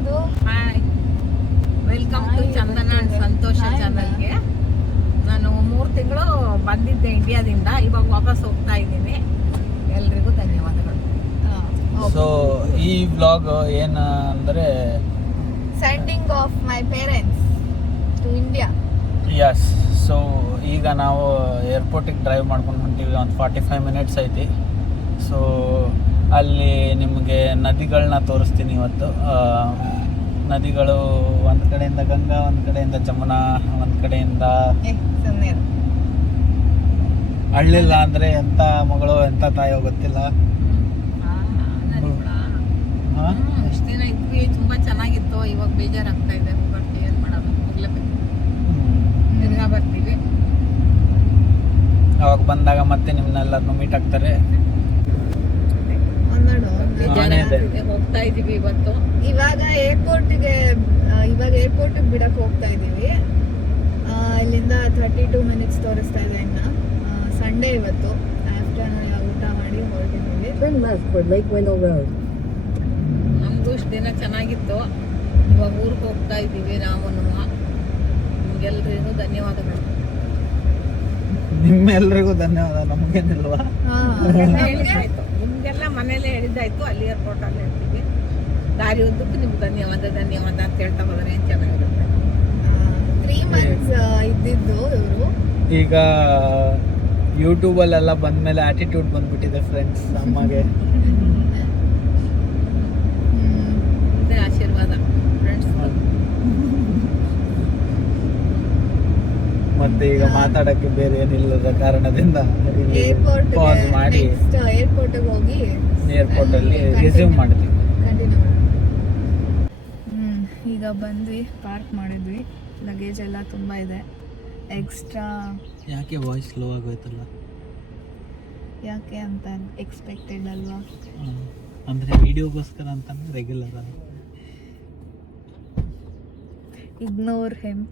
ಅದು hi welcome to Chandana and Santosh ಚಾನಲ್ಗೆ ನಾನು ಮೂರು ತಿಂಗಳು ಬಂದಿದ್ದೆ ಇಂಡಿಯಾದಿಂದ ಇವಾಗ ವಾಪಸ್ ಹೋಗ್ತಾ ಇದ್ದೀನಿ. ಎಲ್ರಿಗೂ ಧನ್ಯವಾದಗಳು. ಸೊ ಈ ಬ್ಲಾಗ್ ಏನು ಅಂದರೆ sending off my parents to India yes so ಈಗ ನಾವು ಏರ್ಪೋರ್ಟಿಗೆ ಡ್ರೈವ್ ಮಾಡ್ಕೊಂಡು ಹೊಂಟೀವಿ. ಒಂದು ಫಾರ್ಟಿ ಫೈವ್ ಮಿನಿಟ್ಸ್ ಐತಿ. ಅಲ್ಲಿ ನಿಮಗೆ ನದಿಗಳನ್ನ ತೋರಿಸ್ತೀನಿ ಇವತ್ತು. ನದಿಗಳು ಒಂದು ಕಡೆಯಿಂದ ಗಂಗಾ ಒಂದು ಕಡೆಯಿಂದ ಜಮುನಾ ಒಂದು ಕಡೆಯಿಂದ ಹಳ್ಳಿಲ್ಲ ಅಂದರೆ ಎಂಥ ಮಗಳು ಎಂಥ ತಾಯೋ ಗೊತ್ತಿಲ್ಲ. ಹಾಂ ಇಷ್ಟು ದಿನ ಇದ್ವಿ ತುಂಬಾ ಚೆನ್ನಾಗಿತ್ತು. ಇವಾಗ ಬೇಜಾರಾಗ್ತಾ ಇದೆ. ಏನ್ ಮಾಡೋದು? ಬರ್ತೀವಿ. ಅವಾಗ ಬಂದಾಗ ಮತ್ತೆ ನಿಮ್ಮನ್ನೆಲ್ಲರನ್ನು ಮೀಟ್ ಆಗ್ತಾರೆ. ಹೋಗ್ತಾ ಇದೀವಿ ಇವತ್ತು. ಇವಾಗ ಏರ್ಪೋರ್ಟ್ಗೆ ಇವಾಗ ಏರ್ಪೋರ್ಟ್ಗೆ ಬಿಡಕ್ಕೆ ಹೋಗ್ತಾ ಇದೀವಿ ಇಲ್ಲಿಂದ ಥರ್ಟಿ ಟೂ ಮಿನಿಟ್ಸ್ ತೋರಿಸ್ತಾ ಇದೆ ಇನ್ನ. ಸಂಡೇ ಇವತ್ತು. ಆಫ್ಟರ್ನೂನ್ ಊಟ ಮಾಡಿ ಹೊರಟಿದ್ದೀವಿ. ನಮ್ದು ಇಷ್ಟು ದಿನ ಚೆನ್ನಾಗಿತ್ತು. ಇವಾಗ ಊರಿಗೆ ಹೋಗ್ತಾ ಇದ್ದೀವಿ ನಾವು ನಿಮ್ಗೆಲ್ರಿಗೂ ಧನ್ಯವಾದಗಳು. ನಿಮ್ಮೆಲ್ರಿಗೂ ಧನ್ಯವಾದ. ನಮಗೇನಿಲ್ವಾ? ನಿಮ್ಗೆಲ್ಲ ಮನೇಲೆ ಹೇಳಿದ್ದಾಯ್ತು ಅಲ್ಲಿ ಏರ್ಪೋರ್ಟ್ ಅಲ್ಲಿ ಹೇಳ್ತೀವಿ ದಾರಿ ಉದ್ದಕ್ಕೂ ನಿಮ್ಗೆ ಧನ್ಯವಾದ ಧನ್ಯವಾದ ಅಂತ ಹೇಳ್ತಾ ಹೋದ್ರೆ ಏನ್ ಚೆನ್ನಾಗಿರುತ್ತೆ? ತ್ರೀ ಮಂತ್ಸ್ ಇದ್ದಿದ್ದು ಇವರು. ಈಗ ಯೂಟ್ಯೂಬಲ್ಲೆಲ್ಲ ಬಂದಮೇಲೆ ಆಟಿಟ್ಯೂಡ್ ಬಂದ್ಬಿಟ್ಟಿದೆ ಫ್ರೆಂಡ್ಸ್ ಅಮ್ಮಗೆ ಇದೇ ಆಶೀರ್ವಾದ ಫ್ರೆಂಡ್ಸ್ ಮತ್ತೆ ಈಗ ಮಾತಾಡಕ್ಕೆ ಬೇರೆ ಏನಿಲ್ಲದ ಕಾರಣದಿಂದ ಏರ್ಪೋರ್ಟ್ ಪಾಸ್ ಮಾಡಿ ಏರ್ಪೋರ್ಟ್ ಏರ್ಪೋರ್ಟ್ಗೆ ಹೋಗಿ ಏರ್ಪೋರ್ಟ್ ಅಲ್ಲಿ ಅಲ್ಲಿ ರಿಸ್ಯೂಮ್ ಮಾಡಿದ್ವಿ ಈಗ ಬಂದ್ವಿ ಪಾರ್ಕ್ ಮಾಡಿದ್ವಿ. ಲಗೇಜ್ ಎಲ್ಲ ತುಂಬ ಇದೆ. ಎಕ್ಸ್ಟ್ರಾ ಯಾಕೆ ವಾಯ್ಸ್ ಸ್ಲೋ ಆಗೋಯ್ತಲ್ಲ? ಯಾಕೆ ಅಂತ ಎಕ್ಸ್ಪೆಕ್ಟೆಡ್ ಅಲ್ವಾ. ಅಂದ್ರೆ ವಿಡಿಯೋಗೋಸ್ಕರ ಅಂತ ರೆಗ್ಯುಲರ್ ಇಗ್ನೋರ್ ಹೆಮ್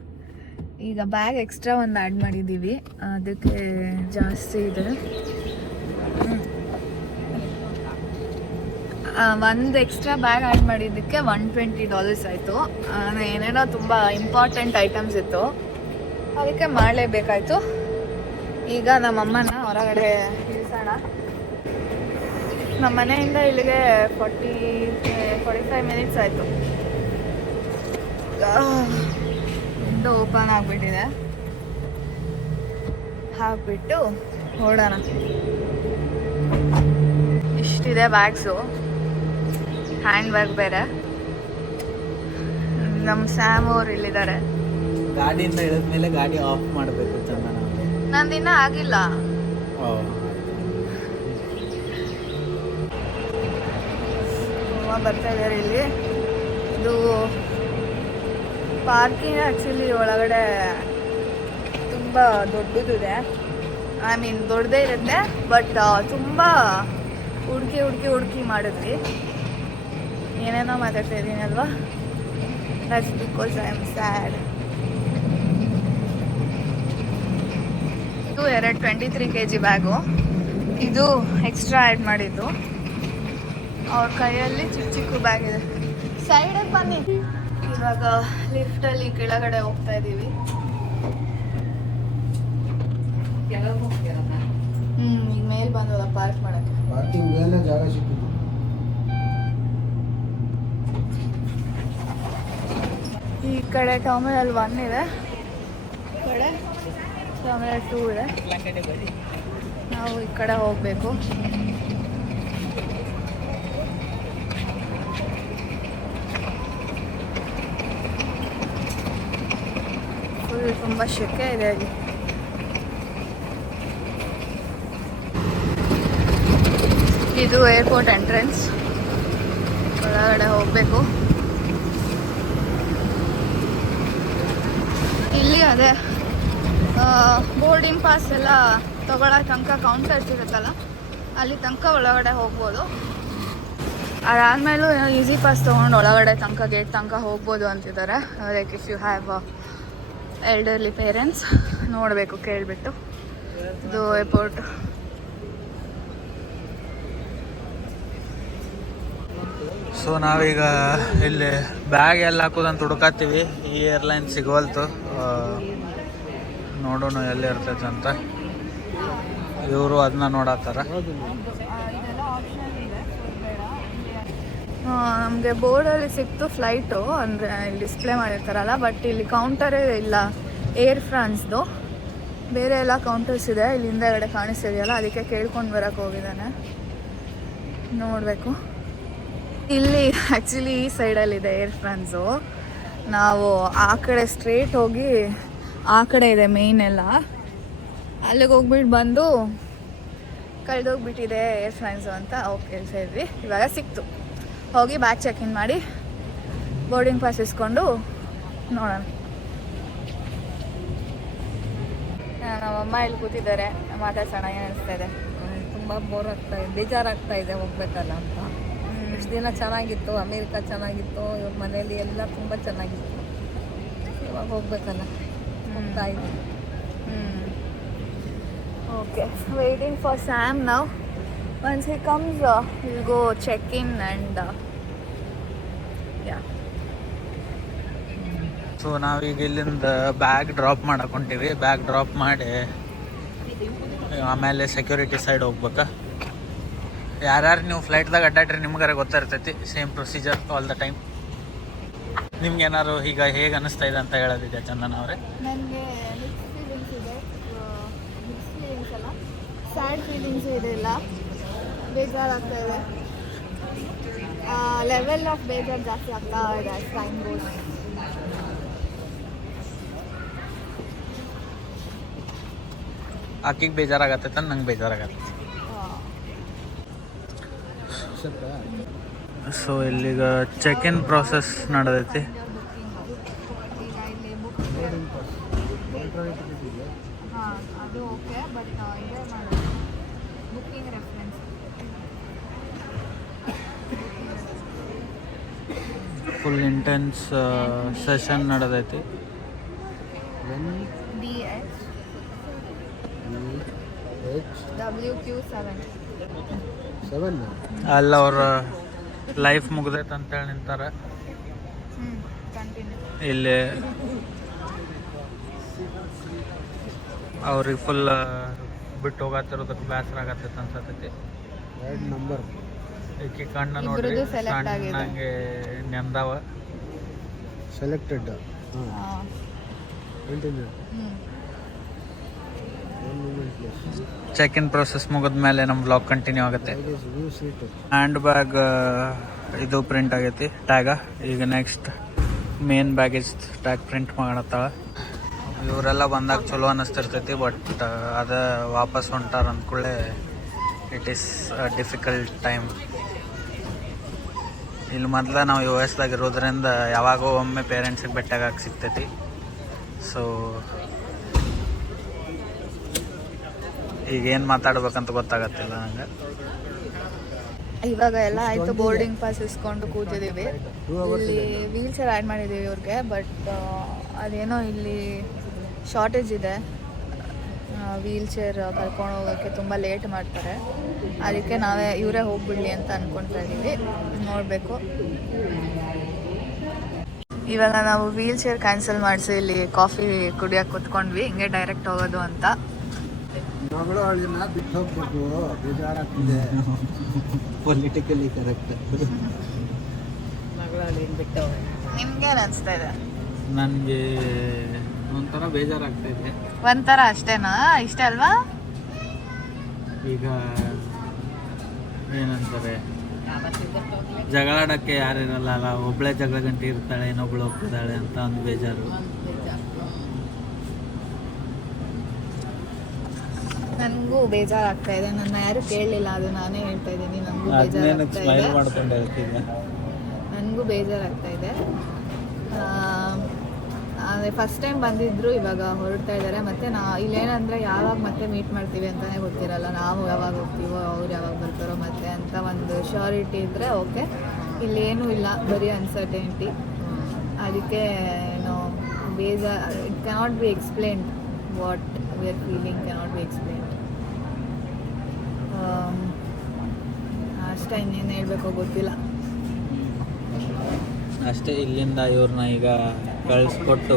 ಈಗ ಬ್ಯಾಗ್ ಎಕ್ಸ್ಟ್ರಾ ಒಂದು ಆ್ಯಡ್ ಮಾಡಿದ್ದೀವಿ ಅದಕ್ಕೆ ಜಾಸ್ತಿ ಇದೆ. ಒಂದು ಎಕ್ಸ್ಟ್ರಾ ಬ್ಯಾಗ್ ಆ್ಯಡ್ ಮಾಡಿದ್ದಕ್ಕೆ ಒನ್ ಟ್ವೆಂಟಿ ಡಾಲರ್ಸ್ ಆಯಿತು. ಏನೇನೋ ತುಂಬ ಇಂಪಾರ್ಟೆಂಟ್ ಐಟಮ್ಸ್ ಇತ್ತು. ಅದಕ್ಕೆ ಮಾಡಲೇಬೇಕಾಯ್ತು. ಈಗ ನಮ್ಮಮ್ಮನ ಹೊರಗಡೆ ಇಳಿಸೋಣ. ನಮ್ಮ ಮನೆಯಿಂದ ಇಲ್ಲಿಗೆ ಫಾರ್ಟಿ ಫಾರ್ಟಿ ಫೈವ್ ಮಿನಿಟ್ಸ್ ಆಯಿತು ವಿಂಡೋ ಓಪನ್ ಆಗಿಬಿಟ್ಟಿದೆ. ಹಾಕ್ಬಿಟ್ಟು ಹೊರಡೋಣ ಇಷ್ಟಿದೆ ಬ್ಯಾಗ್ಸು. ಹ್ಯಾಂಡ್ ಬ್ಯಾಗ್ ಬೇರೆ. ನಮ್ಮ ಸ್ಯಾಮ್ ಅವ್ರು ಇಲ್ಲಿದ್ದಾರೆ. ಗಾಡಿಯಿಂದ ಇಳಿದ್ಮೇಲೆ ಗಾಡಿ ಆಫ್ ಮಾಡಬೇಕು ಚಂದನ ಇನ್ನೂ ಆಗಿಲ್ಲ. ಬರ್ತಾ ಇದ್ದಾರೆ ಇಲ್ಲಿ. ಇದು ಪಾರ್ಕಿಂಗ್ ಆ್ಯಕ್ಚುಲಿ ಒಳಗಡೆ ತುಂಬ ದೊಡ್ಡದಿದೆ. ಐ ಮೀನ್ ದೊಡ್ಡದೇ ಇರುತ್ತೆ ಬಟ್ ತುಂಬ ಹುಡುಕಿ ಹುಡುಕಿ ಹುಡುಕಿ ಮಾಡಿದ್ವಿ. ಏನೇನೋ ಮಾತಾಡ್ತಾ ಇದ್ದೀನಿ ಅಲ್ವಾ? That's because I am sad ಇದು ಎರಡು twenty three K G bag. ಇದು ಎಕ್ಸ್ಟ್ರಾ ಆ್ಯಡ್ ಮಾಡಿದ್ದು. ಅವ್ರ ಕೈಯಲ್ಲಿ ಚಿಕ್ಕ ಚಿಕ್ಕ ಬ್ಯಾಗ್ ಇದೆ. ಸೈಡಿಗೆ ಬನ್ನಿ. ಇವಾಗ ಲಿಫ್ಟಲ್ಲಿ ಕೆಳಗಡೆ ಹೋಗ್ತಾ ಇದ್ದೀವಿ ಹ್ಮ್ ಈಗ ಮೇಲ್ ಬಂದಲ್ಲ ಪಾರ್ಕ್ ಮಾಡೋಕ್ಕೆ. ಪಾರ್ಕಿಂಗ್ ಮೇಲೆ ಜಾಗ ಸಿಕ್ಕಿತ್ತು ಈ ಕಡೆ ಟರ್ಮಿನಲ್ ಒನ್ ಇದೆ. ಈ ಕಡೆ ಟರ್ಮಿನಲ್ ಟೂ ಇದೆ. ನಾವು ಈ ಕಡೆ ಹೋಗಬೇಕು. ಫುಲ್ ತುಂಬ ಶೆಕೆ ಇದೆ ಅಲ್ಲಿ ಇದು ಏರ್ಪೋರ್ಟ್ ಎಂಟ್ರೆನ್ಸ್ ಒಳಗಡೆ ಹೋಗಬೇಕು. ಇಲ್ಲಿ ಅದೇ ಬೋರ್ಡಿಂಗ್ ಪಾಸ್ ಎಲ್ಲ ತಗೊಳ್ಳೋ ತನಕ ಕೌಂಟರ್ಸ್ ಇರುತ್ತಲ್ಲ, ಅಲ್ಲಿ ತನಕ ಒಳಗಡೆ ಹೋಗ್ಬೋದು. ಅದಾದಮೇಲೂ ಈಸಿ ಪಾಸ್ ತೊಗೊಂಡು ಒಳಗಡೆ ತನಕ ಗೇಟ್ ತನಕ ಹೋಗ್ಬೋದು ಅಂತಿದ್ದಾರೆ. Like if you have elderly parents ನೋಡಬೇಕು, ಕೇಳಿಬಿಟ್ಟು. ಇದು ಏರ್ಪೋರ್ಟ್ ಸೊ ನಾವೀಗ ಇಲ್ಲಿ ಬ್ಯಾಗ್ ಎಲ್ಲ ಹಾಕೋದಂತ ಹುಡುಕಾತೀವಿ ಈ ಏರ್ಲೈನ್ ಸಿಗವಲ್ತು. ನೋಡೋಣ ಎಲ್ಲಿ ಇರ್ತೈತೆ ಅಂತ. ಇವರು ಅದನ್ನ ನೋಡತ್ತಾರ. ನಮಗೆ ಬೋರ್ಡಲ್ಲಿ ಸಿಕ್ತು ಫ್ಲೈಟು ಅಂದರೆ ಇಲ್ಲಿ ಡಿಸ್ಪ್ಲೇ ಮಾಡಿರ್ತಾರಲ್ಲ ಬಟ್ ಇಲ್ಲಿ ಕೌಂಟರೇ ಇಲ್ಲ. ಏರ್ ಫ್ರಾನ್ಸ್ದು ಬೇರೆ ಎಲ್ಲ ಕೌಂಟರ್ಸ್ ಇದೆ ಇಲ್ಲಿ ಹಿಂದೆಗಡೆ ಕಾಣಿಸ್ತಿದೆಯಲ್ಲ, ಅದಕ್ಕೆ ಕೇಳ್ಕೊಂಡು ಬರೋಕ್ಕೆ ಹೋಗಿದ್ದಾನೆ. ನೋಡಬೇಕು. ಇಲ್ಲಿ ಆ್ಯಕ್ಚುಲಿ ಈ ಸೈಡಲ್ಲಿದೆ ಏರ್ ಫ್ರಾನ್ಸು ನಾವು ಆ ಕಡೆ ಸ್ಟ್ರೇಟ್ ಹೋಗಿ ಆ ಕಡೆ ಇದೆ ಮೇಯ್ನ್ ಎಲ್ಲ. ಅಲ್ಲಿಗೆ ಹೋಗ್ಬಿಟ್ಟು ಬಂದು ಕಳೆದೋಗ್ಬಿಟ್ಟಿದೆ ಏರ್ ಫ್ರಾನ್ಸು ಅಂತ ಓಕೆ ಇದ್ವಿ ಇವಾಗ ಸಿಕ್ತು. ಹೋಗಿ ಬ್ಯಾಗ್ ಚೆಕ್ ಇನ್ ಮಾಡಿ ಬೋರ್ಡಿಂಗ್ ಪಾಸ್ ಇಸ್ಕೊಂಡು ನೋಡೋಣ. ನಮ್ಮ ನಮ್ಮಮ್ಮ ಇಲ್ಲಿ ಕೂತಿದ್ದಾರೆ. ಮಾತಾಡ್ಸೋಣ ಏನಿಸ್ತಾ ಅನಿಸ್ತಾ ಇದೆ? ತುಂಬ ಬೋರ್ ಆಗ್ತಾ ಇದೆ. ಬೇಜಾರಾಗ್ತಾ ಇದೆ ಹೋಗ್ಬೇಕಲ್ಲ ಅಂತ. ಇಷ್ಟು ದಿನ ಚೆನ್ನಾಗಿತ್ತು? ಅಮೇರಿಕ ಚೆನ್ನಾಗಿತ್ತು. ಇವ್ರ ಮನೇಲಿ ಎಲ್ಲ ತುಂಬ ಚೆನ್ನಾಗಿತ್ತು. ಇವಾಗ ಹೋಗ್ಬೇಕಲ್ಲ. ಹೋಗ್ತಾ ಇದೆ. ಓಕೆ ವೆಯ್ಟಿಂಗ್ ಫಾರ್ ಸ್ಯಾಮ್ ನಾವು once uh, comes go go check in and yeah. So ನಾವೀಗ ಇಲ್ಲಿಂದ ಬ್ಯಾಗ್ ಡ್ರಾಪ್ ಮಾಡಕ್ಕೆ ಹೊಂಟೀವಿ. ಬ್ಯಾಗ್ ಡ್ರಾಪ್ ಮಾಡಿ ಆಮೇಲೆ ಸೆಕ್ಯೂರಿಟಿ ಸೈಡ್ ಹೋಗ್ಬೇಕಾ? ಯಾರ್ಯಾರು ನೀವು ಫ್ಲೈಟ್ದಾಗ ಅಡ್ಡಾಡ್ರಿ ನಿಮ್ಗಾರ ಗೊತ್ತಿರ್ತೈತಿ. Same procedure all the time ನಿಮ್ಗೆ ಏನಾರು ಈಗ ಹೇಗೆ ಅನಿಸ್ತಾ ಇದೆ ಅಂತ ಹೇಳೋದಿದೆ ಚಂದನ ಅವರೇ? ನನಗೆ ಮಿಕ್ಸ್ ಫೀಲಿಂಗ್ಸ್ ಇದೆ. ಮಿಕ್ಸ್ ಫೀಲಿಂಗ್ಸ್ ಅಲ್ಲ. ಸ್ಯಾಡ್ ಫೀಲಿಂಗ್ಸು ಇದೆ ಇಲ್ಲ ಬೇಜಾರಾಗ್ತಾ ಇದೆ. ಲೆವೆಲ್ ಆಫ್ ಬೇಜಾರು ಜಾಸ್ತಿ ಆಗ್ತಾ ಇದೆ ಟೈಮ್ ಗೋಸ್ ಆಕಿಗೆ ಬೇಜಾರಾಗತ್ತೈತೆ ನಂಗೆ ಬೇಜಾರಾಗತ್ತೆ. ಸೊ ಇಲ್ಲಿಗ ಚೆಕ್ ಇನ್ ಪ್ರಾಸೆಸ್ ನಡೆದೈತಿ ಈಗ ಇಲ್ಲಿ ಬುಕ್ ಹಾಂ ಅದು ಓಕೆ ಬಟ್ ಇದೇ ಮಾಡೋದು booking reference full intense session ನಡೆದೈತಿ. ಅಲ್ಲ ಅವ್ರ ಲೈಫ್ ಮುಗ್ದೈತೆ ಅಂತೇಳಿ ನಿಂತಾರೆ. ಇಲ್ಲಿ ಅವ್ರಿಗೆ ಫುಲ್ ಬಿಟ್ಟು ಹೋಗತ್ತಿರೋದಕ್ಕೆ ಬೇಸರ ಆಗತ್ತೈತೆ ಅನ್ಸತೈತಿ ನಂಬರ್. ಈಕಿ ಕಣ್ಣು ನೋಡ್ರಿ? ಇಬ್ರದ್ದು select ಆಗಿದೆ. ಸಣ್ಣಂಗೆ ನೆಂದಾವ ಸೆಲೆಕ್ಟೆಡ್. ಚೆಕ್ ಇನ್ ಪ್ರೊಸೆಸ್ ಮುಗಿದ್ಮೇಲೆ ನಮ್ಮ ಬ್ಲಾಗ್ ಕಂಟಿನ್ಯೂ ಆಗುತ್ತೆ. ಹ್ಯಾಂಡ್ ಬ್ಯಾಗ್ ಇದು ಪ್ರಿಂಟ್ ಆಗೈತಿ ಟ್ಯಾಗ ಈಗ next main baggage tag print ಮಾಡತ್ತಾಳ. ಇವರೆಲ್ಲ ಬಂದಾಗ ಚಲೋ ಅನ್ನಿಸ್ತಿರ್ತೈತಿ ಬಟ್ ಅದ ವಾಪಸ್ ಹೊಂಟಾರ ಅಂದ್ಕೊಳ್ಳೆ ಇಟ್ ಈಸ್ ಡಿಫಿಕಲ್ಟ್ ಟೈಮ್ ಇಲ್ಲಿ ಮೊದ್ಲು ನಾವು ಯು ಎಸ್ದಾಗ ಇರೋದ್ರಿಂದ ಯಾವಾಗೋ ಒಮ್ಮೆ ಪೇರೆಂಟ್ಸಿಗೆ ಭೇಟಿಯಾಗಕ್ಕೆ ಸಿಗ್ತೈತಿ. ಸೊ ಈಗ ಏನು ಮಾತಾಡ್ಬೇಕಂತ ಗೊತ್ತಾಗತ್ತಿಲ್ಲ ನಂಗೆ. ಇವಾಗ ಎಲ್ಲ ಆಯಿತು ಬೋರ್ಡಿಂಗ್ ಪಾಸ್ ಇಸ್ಕೊಂಡು ಕೂತಿದ್ದೀವಿ ಇಲ್ಲಿ ವೀಲ್ ಚೇರ್ ಆ್ಯಡ್ ಮಾಡಿದ್ದೀವಿ ಇವ್ರಿಗೆ ಬಟ್ ಅದೇನೋ ಇಲ್ಲಿ ಶಾರ್ಟೇಜ್ ಇದೆ. ವೀಲ್ ಚೇರ್ ಕರ್ಕೊಂಡು ಹೋಗೋಕ್ಕೆ ತುಂಬ ಲೇಟ್ ಮಾಡ್ತಾರೆ. ಅದಕ್ಕೆ ನಾವೇ ಇವರೇ ಹೋಗ್ಬಿಡಲಿ ಅಂತ ಅಂದ್ಕೊಳ್ತಾ ಇದ್ದೀವಿ ನೋಡಬೇಕು. ಇವಾಗ ನಾವು ವೀಲ್ ಚೇರ್ ಕ್ಯಾನ್ಸಲ್ ಮಾಡಿಸಿ ಇಲ್ಲಿ ಕಾಫಿ ಕುಡಿಯೋಕೆ ಕುತ್ಕೊಂಡ್ವಿ. ಹಿಂಗೆ ಡೈರೆಕ್ಟ್ ಹೋಗೋದು ಅಂತ. ಪೊಲಿಟಿಕಲಿ ಕರೆಕ್ಟ್ ನಿಮ್ಗೇನು ಅನಿಸ್ತಾ ಇದೆ? ನನಗೆ ಒಂಥರ ಬೇಜಾರಾಗ್ತಾಯಿದೆ ಒಂಥರ ಅಷ್ಟೇನಾ? ಇಷ್ಟ ಅಲ್ವಾ? ಈಗ ಏನಂತಾರೆ? ಜಗಳಾಡಕ್ಕೆ ಯಾರಿರಲ್ಲ ಅಲ್ಲ ಒಬ್ಳೆ ಜಗಳ ಗಂಟೆ ಇರ್ತಾಳೆ ಇನ್ನೊಬ್ಳು ಹೋಗ್ತಿದ್ದಾಳೆ ಅಂತ ಒಂದು ಬೇಜಾರು. ನನಗೂ ಬೇಜಾರಾಗ್ತಾ ಇದೆ. ನನ್ನ ಯಾರು ಕೇಳಲಿಲ್ಲ ಅದು ನಾನೇ ಹೇಳ್ತಾ ಇದ್ದೀನಿ. ನನಗೂ ಬೇಜಾರು ಬೇಜಾರಾಗ್ತಾ ಇದೆ. ಮಾಡ್ಕೊಂಡು ನನಗೂ ಬೇಜಾರಾಗ್ತಾ ಇದೆ. ಅಂದರೆ ಫಸ್ಟ್ ಟೈಮ್ ಬಂದಿದ್ರು, ಇವಾಗ ಹೊರಡ್ತಾ ಇದ್ದಾರೆ ಮತ್ತು ನಾ ಇಲ್ಲೇನಂದರೆ ಯಾವಾಗ ಮತ್ತೆ ಮೀಟ್ ಮಾಡ್ತೀವಿ ಅಂತಲೇ ಗೊತ್ತಿರಲ್ಲ. ನಾವು ಯಾವಾಗ ಹೋಗ್ತೀವೋ, ಅವ್ರು ಯಾವಾಗ ಬರ್ತಾರೋ ಮತ್ತೆ ಅಂತ ಒಂದು ಶ್ಯೂರಿಟಿ ಇದ್ದರೆ ಓಕೆ ಇಲ್ಲೇನೂ ಇಲ್ಲ, ಬರೀ ಅನ್ಸರ್ಟೆನಿಟಿ ಅದಕ್ಕೆ ಏನೋ ಬೇಜ it cannot be explained what we are feeling cannot be explained ಅಷ್ಟೇ ಇನ್ನೇನು ಹೇಳಬೇಕೋ ಗೊತ್ತಿಲ್ಲ. ಅಷ್ಟೇ ಇಲ್ಲಿಂದ ಇವ್ರನ್ನ ಈಗ ಕಳಿಸ್ಕೊಟ್ಟು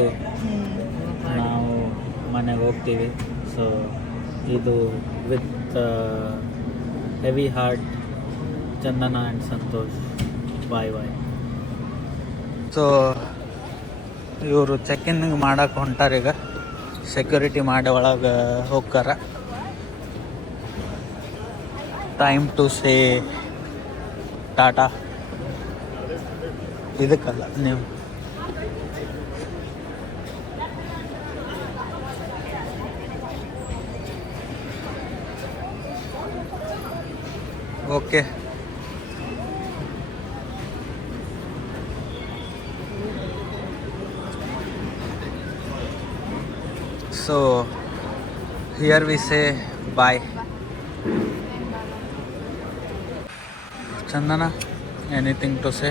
ನಾವು ಮನೆಗೆ ಹೋಗ್ತೀವಿ. ಸೊ ಇದು with heavy heart Chandana and Santosh. Bye bye so ಇವರು ಚೆಕ್ ಇನ್ ಮಾಡಕ್ಕೆ ಹೊಂಟಾರ ಈಗ. ಸೆಕ್ಯೂರಿಟಿ ಮಾಡಿ ಒಳಗೆ ಹೋಗ್ತಾರ ಟೈಮ್ ಟು ಸೇ ಟಾಟಾ ಇದಕ್ಕಲ್ಲ, ನೀವು. Okay so here we say bye Chandana anything to say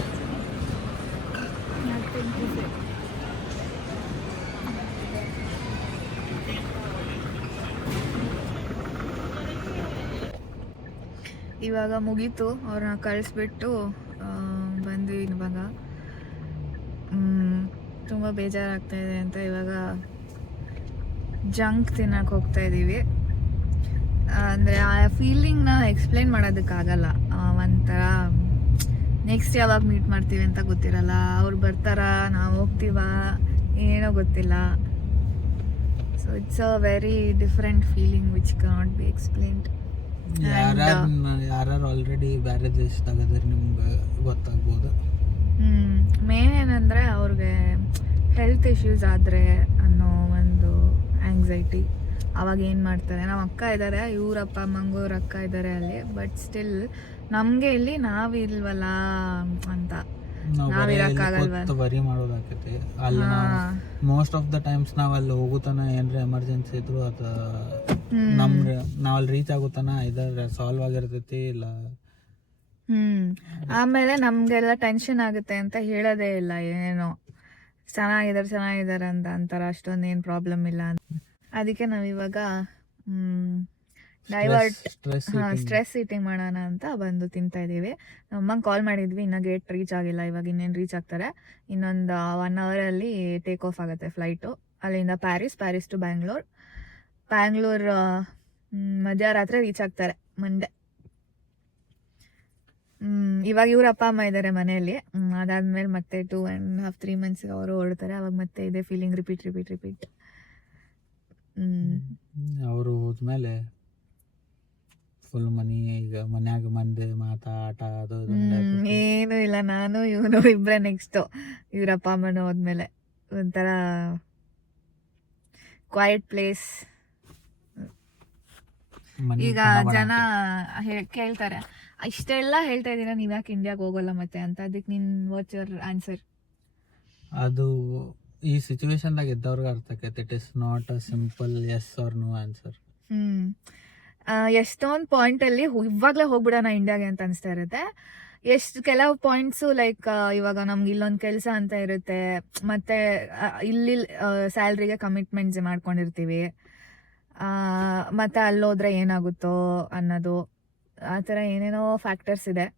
ಇವಾಗ ಮುಗೀತು, ಅವ್ರನ್ನ ಕಳಿಸ್ಬಿಟ್ಟು ಬಂದ್ವಿ ಇವಾಗ. ತುಂಬ ಬೇಜಾರಾಗ್ತಾ ಇದೆ ಅಂತ ಇವಾಗ ಜಂಕ್ ತಿನ್ನಕ್ಕೆ ಹೋಗ್ತಾ ಇದ್ದೀವಿ ಅಂದರೆ ಆ ಫೀಲಿಂಗ್ನ ಎಕ್ಸ್ಪ್ಲೈನ್ ಮಾಡೋದಕ್ಕಾಗಲ್ಲ. ಒಂಥರ ನೆಕ್ಸ್ಟ್ ಯಾವಾಗ ಮೀಟ್ ಮಾಡ್ತೀವಿ ಅಂತ ಗೊತ್ತಿರಲ್ಲ. ಅವ್ರು ಬರ್ತಾರಾ, ನಾವು ಹೋಗ್ತೀವಾ, ಏನೋ ಗೊತ್ತಿಲ್ಲ. So it's a very different feeling which cannot be explained ಯಾರ್ಯಾರು ಆಲ್ರೆಡಿ ಬೇರೆ ದೇಶದಾಗ ಅದ್ರ ನಿಮ್ಗೆ ಗೊತ್ತಾಗ್ಬೋದು. ಮೇನ್ ಏನಂದ್ರೆ ಅವ್ರಿಗೆ ಹೆಲ್ತ್ ಇಶ್ಯೂಸ್ ಆದರೆ ಅನ್ನೋ ಒಂದು ಆಂಗ್ಸೈಟಿ ಅವಾಗ ಏನು ಮಾಡ್ತಾರೆ? ನಮ್ಮ ಅಕ್ಕ ಇದ್ದಾರೆ ಇವರಪ್ಪ ಅಪ್ಪ ಅಮ್ಮಂಗೂ ಅವ್ರ ಅಕ್ಕ ಇದ್ದಾರೆ ಅಲ್ಲಿ ಬಟ್ ಸ್ಟಿಲ್ ನಮಗೆ ಇಲ್ಲಿ ನಾವಿಲ್ವಲ್ಲ ಅಂತ. ಬರಿ ಮಾಡೋದಾಕೈತಿ. ಅಲ್ಲಿ ಮೋಸ್ಟ್ ಆಫ್ ದ ಟೈಮ್ಸ್ ನಾವ್ ಅಲ್ಲಿ ಹೋಗುತ್ತಾನ ಏನ್ರ ಎಮರ್ಜೆನ್ಸಿ ಇದ್ರು ಅದು. ನಮ್ ನಾವ್ ಅಲ್ಲಿ ರೀಚ್ ಆಗುತ್ತಾನ ಇದರ ಸಾಲ್ವ್ ಆಗಿರ್ತೈತಿ ಇಲ್ಲ. ಹ್ಮ್. ಆಮೇಲೆ ನಮ್ಗೆಲ್ಲ ಟೆನ್ಷನ್ ಆಗುತ್ತೆ ಅಂತ ಹೇಳೋದೇ ಇಲ್ಲ ಏನೋ. ಚೆನ್ನಾಗಿದ್ದಾರೆ ಚೆನ್ನಾಗಿದ್ದಾರೆ ಅಂತ ಅಂತಾರ ಅಷ್ಟೊಂದು ಏನು ಪ್ರಾಬ್ಲಮ್ ಇಲ್ಲ ಅಂತ. ಅದಕ್ಕೆ ನಾವಿವಾಗ ಡೈವರ್ಟ್ ಸ್ಟ್ರೆಸ್ ಸ್ಟ್ರೆಸ್ ಈಟಿಂಗ್ ಮಾಡೋಣ ಅಂತ ಬಂದು ತಿಂತಾ ಇದ್ದೀವಿ. ನಮ್ಮಂಗೆ ಕಾಲ್ ಮಾಡಿದ್ವಿ ಇನ್ನೂ ಗೇಟ್ ರೀಚ್ ಆಗಿಲ್ಲ ಇವಾಗ ಇನ್ನೇನು ರೀಚ್ ಆಗ್ತಾರೆ. ಇನ್ನೊಂದು ಒನ್ ಅವರಲ್ಲಿ ಟೇಕ್ ಆಫ್ ಆಗುತ್ತೆ ಫ್ಲೈಟು ಅಲ್ಲಿಂದ Paris Paris to Bangalore Bangalore ಮಧ್ಯರಾತ್ರಿ ರೀಚ್ ಆಗ್ತಾರೆ ಮಂಡೆ ಹ್ಮ್, ಇವಾಗ ಇವ್ರ ಅಪ್ಪ ಅಮ್ಮ ಇದ್ದಾರೆ ಮನೆಯಲ್ಲಿ. ಅದಾದ್ಮೇಲೆ ಮತ್ತೆ ಟೂ ಆ್ಯಂಡ್ ಹಾಫ್ ತ್ರೀ ಮಂತ್ಸ್ಗೆ ಅವರು ಹೊರಡ್ತಾರೆ ಅವಾಗ ಮತ್ತೆ ಇದೇ ಫೀಲಿಂಗ್ ರಿಪೀಟ್ ರಿಪೀಟ್ ರಿಪೀಟ್ ಅವರು ಹೋದ್ಮೇಲೆ ಫುಲ್ ಮನಿ ಈಗ ಮನ್ಯಾಗ ಮಂದಿ ಮಾತಾಟ ಅದು ಇದು ಏನು ಇಲ್ಲ ನಾನು ಇವನು ಇಬ್ರೆ ನೆಕ್ಸ್ಟ್ ಇವ್ರ ಅಪ್ಪ ಅಮ್ಮನ ಹೋದ್ಮೇಲೆ. ಒಂಥರ ಕ್ವೈಟ್ ಪ್ಲೇಸ್ ಮನಿ ಈಗ ಜನ. ಹೇ- ಕೇಳ್ತಾರೆ. ಇಷ್ಟೆಲ್ಲ ಹೇಳ್ತಾ ಇದ್ದೀರಾ ನೀವ್ ಯಾಕೆ ಇಂಡಿಯಾಗೆ ಹೋಗೋಲ್ಲ ಮತ್ತೆ ಅಂತ? ಅದಕ್ಕೆ ನಿನ್ ವಾಟ್ಸ್ ಯುವರ್ ಆನ್ಸರ್ ಅದು ಈ ಸಿಚುವೇಶನ್ದಾಗ ಇದ್ದವ್ರಿಗೆ ಅರ್ಥ ಆಕೈತಿ. It is not a simple yes or no answer hmm. ಎಷ್ಟೊಂದು ಪಾಯಿಂಟ್ ಅಲ್ಲಿ ಹೋ- ಇವಾಗ್ಲೇ ಹೋಗ್ಬಿಡೋಣ ಇಂಡಿಯಾಗೆ ಅಂತ ಅನಿಸ್ತಾ ಇರುತ್ತೆ. ಎಷ್ಟು ಕೆಲವು ಪಾಯಿಂಟ್ಸು ಲೈಕ್ ಇವಾಗ ನಮ್ಗೆ ಇಲ್ಲೊಂದು ಕೆಲಸ ಅಂತ ಇರುತ್ತೆ. ಮತ್ತೆ ಇಲ್ಲಿ ಸ್ಯಾಲ್ರಿಗೆ ಕಮಿಟ್ಮೆಂಟ್ಸ್ ಮಾಡ್ಕೊಂಡಿರ್ತೀವಿ. ಮತ್ತೆ ಅಲ್ಲೋದ್ರೆ ಏನಾಗುತ್ತೋ ಅನ್ನೋದು. ಆ ಥರ ಏನೇನೋ ಫ್ಯಾಕ್ಟರ್ಸ್ ಇದೆ.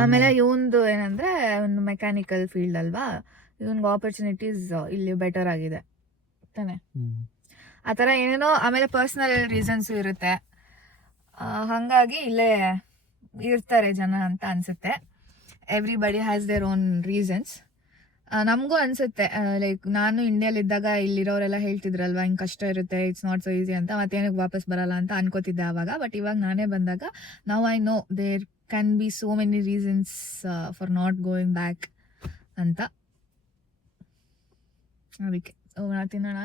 ಆಮೇಲೆ ಇವಂದು ಏನಂದ್ರೆ ಒಂದು ಮೆಕ್ಯಾನಿಕಲ್ ಫೀಲ್ಡ್ ಅಲ್ವಾ? ಇವನ್ಗೆ ಆಪರ್ಚುನಿಟೀಸ್ ಇಲ್ಲಿ ಬೆಟರ್ ಆಗಿದೆ. ತಾನೆ? ಆ ಥರ ಏನೇನೋ ಆಮೇಲೆ ಪರ್ಸ್ನಲ್ ರೀಸನ್ಸು ಇರುತ್ತೆ. ಹಾಗಾಗಿ ಇಲ್ಲೇ ಇರ್ತಾರೆ ಜನ ಅಂತ ಅನ್ಸುತ್ತೆ. Everybody has their own reasons ನಮಗೂ ಅನ್ಸುತ್ತೆ ಲೈಕ್ ನಾನು ಇಂಡಿಯಾಲಿದ್ದಾಗ ಇಲ್ಲಿರೋರೆಲ್ಲ ಹೇಳ್ತಿದ್ರಲ್ವಾ, ಹಿಂಗೆ ಕಷ್ಟ ಇರುತ್ತೆ ಇಟ್ಸ್ ನಾಟ್ ಸೊ ಈಸಿ ಅಂತ ಮತ್ತೇನಕ್ಕೆ ವಾಪಸ್ ಬರಲ್ಲ ಅಂತ ಅನ್ಕೋತಿದ್ದೆ ಆವಾಗ. ಬಟ್ ಇವಾಗ ನಾನೇ ಬಂದಾಗ ನಾವು I know there can be so many reasons for not going back ಅಂತ. ಅದಕ್ಕೆ, ಹೋಗೋಣ, ತಿನ್ನೋಣ?